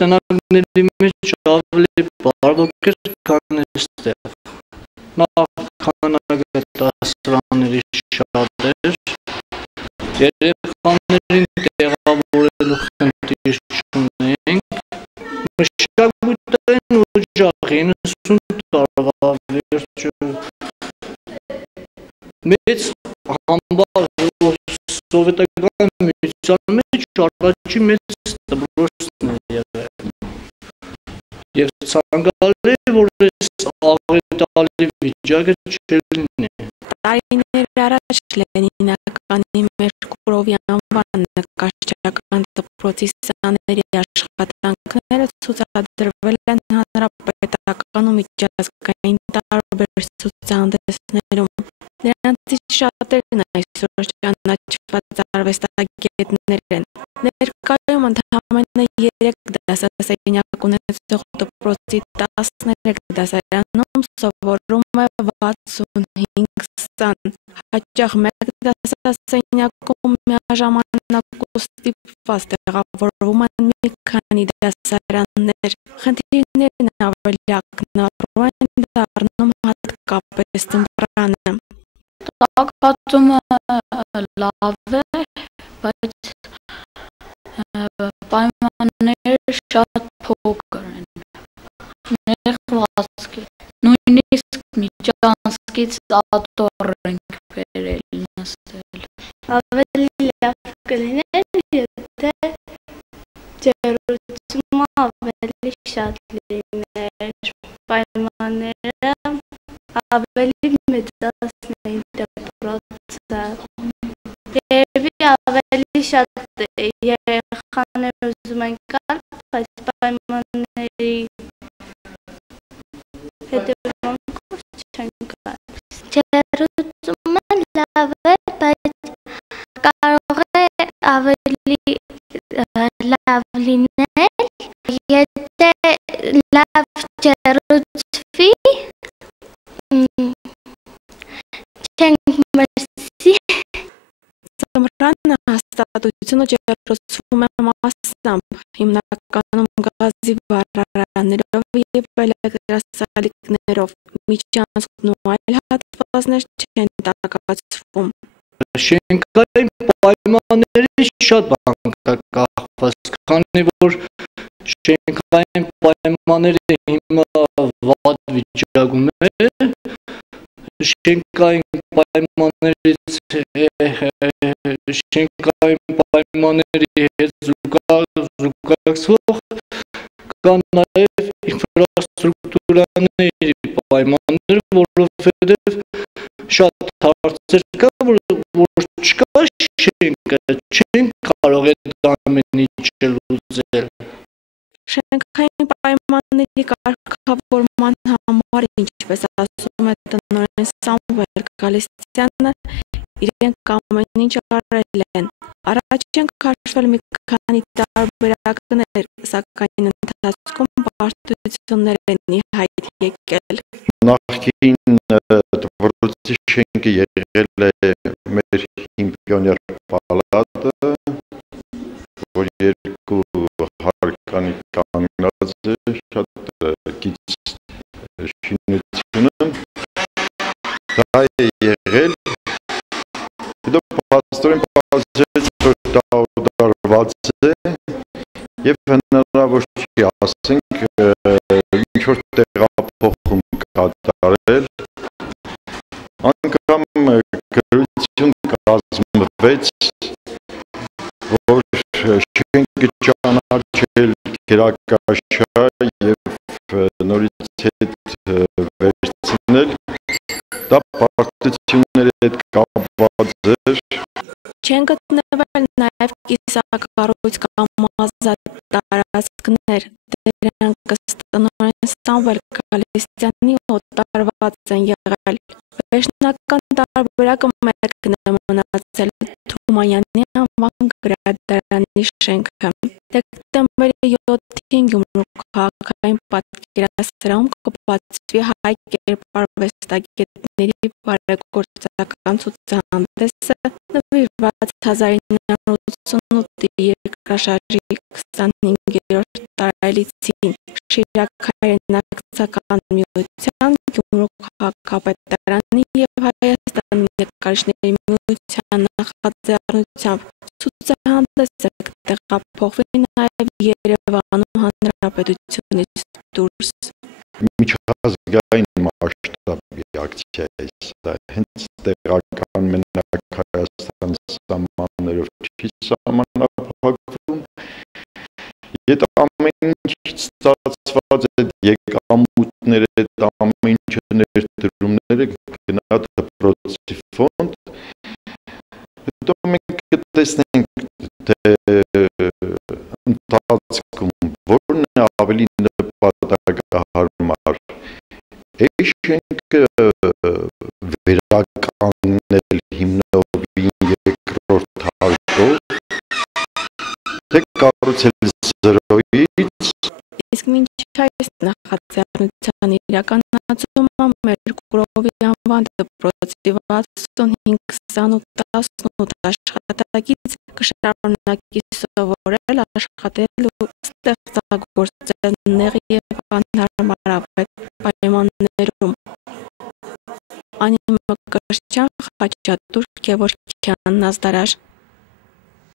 տնակների մեջ ավելի բարվոք էր, քան այստեղ։ Նախ քանակը դասարանների շատ էր, երեխաներին տեղավորելու խնդիր չունենք, մշակութային օջախ 90 տարվա վերջը մեծ համբար սովետական միության մեջ առաջի մեծ դպրոցն է եղել և ցանկալի է, որ այս աղետալի վիճակը չլինի։ Տարիներ առաջ Լենինականի Մերկուրովի անվան նկարչական դպրոցի սաների աշխատանքները ցուցադրվել են հանրապետական ու միջազգային տարբեր ցուցահանդեսներում։ Նրանցից շատերն այսօր ճանաչված արվեստագետներ են։ Ներկայում ընդամենը 3 դասասենյակ ունեցող դպրոցի 13 դասարանում սովորում է 65-20, հաճախ մեկ դասասենյակում միաժամանակ ու ստիպված տեղավորվում են մի քանի դասարաններ։ Խնդիրներն ավելի ակնառու են դառնում հատկապես ձմռանը։ Տակածումը լավ է, բայց պայմանները շատ փոքր են, նեղվածք է, նույնիսկ միջանցքից աթոռ ենք բերել նստել։ Ավելի լավ կլիներ, եթե ջերուցումը ավելի շատ լիներ, պայմանները ավելի մեծացնեին դպրոցը, երևի ավելի շատ երեխաներ ուզում են գալ, բայց պայմանների հետևանքով չեն գալիս։ Ջերուցումը լավ է, բայց կարող է ավելի լավ լինել, եթե լավ ջերուցվի, չենք մրսի։ Ձմռանը հաստատությունը ջերուցվում է մասամբ, հիմնականում գազի վառարաններով և էլեկտրասալիկներով, միջանցքն ու այլ հատվածներ չեն տաքացվում։ Շենքային պայմաններից շատ բան կա կախված, քանի որ շենքային պայմանները հիմա վատ վիճակում է, շենքային պայմանների հետ զուգակցվող կան նաև ինֆրաստրուկտուրաների պայմաններ, որովհետև շատ հարցեր կա, որ չկա շենքը, չեն կարող այդ ամեն ինչը լուծել։ Շենքային պայմանների կարգավորման համար, ինչպես ասում է տնօրեն Սամվել Գալստյանը, իրենք ամեն ինչ արել են։ Առաջ են քաշվել մի քանի տարբերակներ, սակայն ընթացքում բարդություններ են ի հայտ եկել։ Նախկին դպրոցի շենքը եղել է մեր պիոներ պալատը, որ 2 հարկանի կանգնած է, շատ քիչ շինությունը, դա է եղել, հետո փաստորեն պարզվեց, որ դա օդարված է և հնարավոր չի ասենք ինչ-որ տեղափոխում կատարել, անգամ գրություն կազմվեց, որ շենքը ճանաչել գերակաշա և նորից հետ վերցնել, դա պարտությունների հետ կապված էր։ Չեն գտնվել նաև կիսակառույց կամ ազատ տարածքներ, դրանք ըստ տնօրեն Սամվել Գալստյանի օտարված են եղել։ Վերջնական տարբերակը մեկն է մնացել Թումանյանի անվան գրադարանի շենքը։ Դեկտեմբերի 7-ին Գյումրու քաղաքային պատկերասրահում կբացվի հայ կերպարվեստագետների բարեգործական ցուցահանդեսը, նվիրված 1988 երկրաշարժի 25-րդ Իսրայելցին Շիրակայրենակցական միության Գյումրու քաղաքապետարանի և Հայաստանի նկարիչների միության նախաձեռնությամբ ցուցահանդեսը կտեղափոխվի նաև Երևանում Հանրապետությունից դուրս։ Միջազգային մասշտաբի ակցիա է սա, հենց տեղական մենակ Հայաստանի սահմաններով չի սահմանափակվում։ Եթե ամեն ինչ ստացված է եկամուտները, ամեն ինչը ներդրումները գնա դպրոցի ֆոնդ, հետո մենք կտեսնենք, թե ընթացքում որն է ավելի նպատակահարմար։ Այս շենքը վերականգնել հիմնովին երկրորդ հարկով, թե կառուցել զրոյից։ Իսկ մինչ այս նախաձեռնության իրականացումը Մերկուրովի անվան դպրոցի 65-28 աշխատակից կշարունակի սովորել, աշխատել ու ստեղծագործել նեղ և անհարմարավետ պայմաններում։ Անի Մկրտչյան, Խաչատուր Գևորգյան, Ազդարար։